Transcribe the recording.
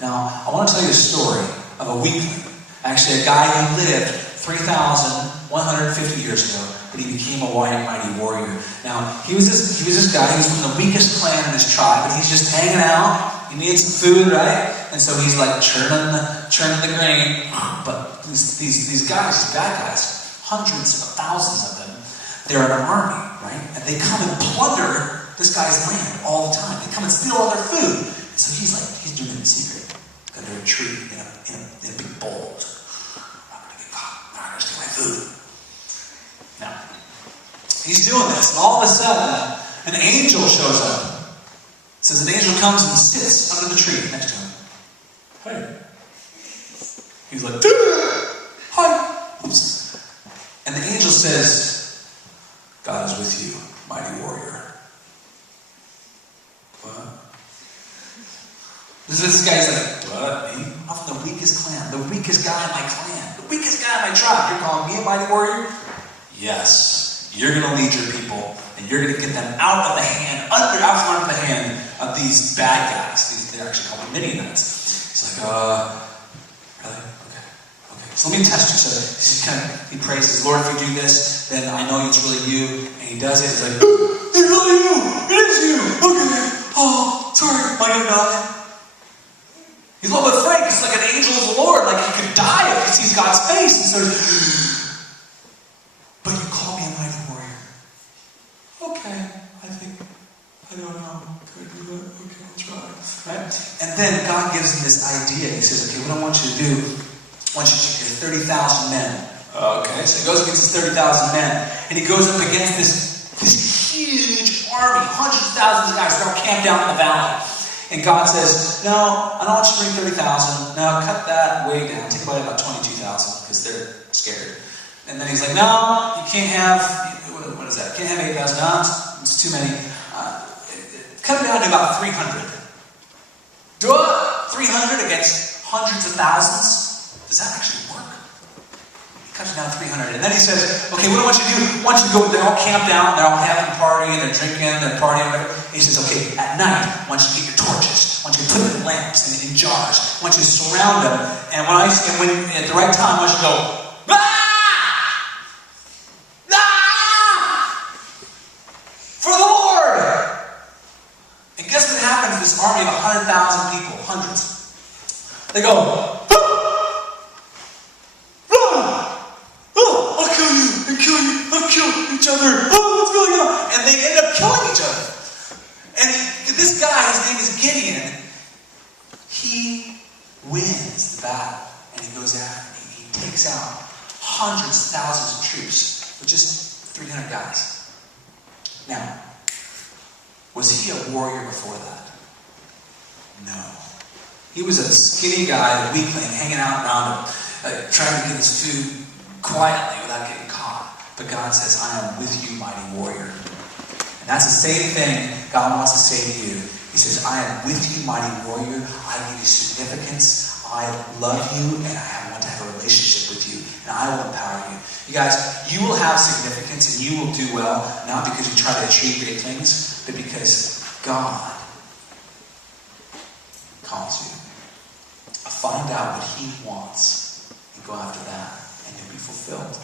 Now, I want to tell you a story of a weakling. Actually, a guy who lived 3,150 years ago, but he became a mighty warrior. Now, he was this guy. He was from the weakest clan in his tribe, and he's just hanging out. He needed some food, right? And so he's like churning the grain. But these guys, these bad guys, hundreds of thousands of them, they're an army, right? And they come and plunder this guy's land all the time. They come and steal all their food. And so he's doing it in secret, under a tree, in a big bowl. I'm not going to get caught. I'm not going to steal my food. Now, he's doing this, and all of a sudden, an angel shows up. It says an angel comes and sits under the tree next to him. Hey. He's like, hi. Oops. And the angel says, God is with you, mighty warrior. What? This guy's like, what? Me? I'm from the weakest clan, the weakest guy in my clan, the weakest guy in my tribe. You're calling me a mighty warrior? Yes. You're going to lead your people, and you're going to get them out of the hand of these bad guys. They're actually called Midianites. He's like, really? Okay. So let me test you. So he prays, Lord, if you do this, then I know it's really you. And he does it. He's like, it's really you. It is you. Okay. Oh, sorry. Am I going to die? He's a little bit afraid because it's like an angel of the Lord. Like he could die if he sees God's face. And so, but you call me a mighty warrior. Okay. I don't know. Could I do that? Okay, I'll try. Right? And then God gives him this idea. He says, okay, what I want you to do, I want you to take your 30,000 men. Okay, so he goes against his 30,000 men. And he goes up against this huge army, hundreds of thousands of guys. They're all camped out in the valley. And God says, no, I don't want you to bring 30,000. No, cut that way down. Take about 22,000 because they're scared. And then he's like, no, you can't have, what is that? You can't have 8,000. No, it's too many. Cut it down to about 300. Do it. 300 against hundreds of thousands. Does that actually work? He cuts it down to 300. And then he says, okay, what I want you to do, I want you to go, they're all camped out, they're all having a party, and they're drinking, they're partying, whatever. And he says, okay, at night, I want you to get your torches. I want you to put them in lamps and in jars. I want you to surround them. And when at the right time, I want you to go, for the Lord! And guess what happens to this army of 100,000 people? Hundreds. They go, run! Oh, I'll kill you, and kill you, I'll kill each other. Oh, what's going on? And they end up killing each other. And this guy, his name is Gideon, he wins the battle. And he goes after me. He takes out hundreds of thousands of troops with just 300 guys. Now, was he a warrior before that? No. He was a skinny guy, a weakling, hanging out around him, trying to get his food quietly without getting caught. But God says, I am with you, mighty warrior. And that's the same thing God wants to say to you. He says, I am with you, mighty warrior. I give you significance. I love you, and I want to have a relationship with you. And I will empower you. You guys, you will have significance, and you will do well, not because you try to achieve great things, but because God calls you. Find out what he wants, and go after that, and you'll be fulfilled.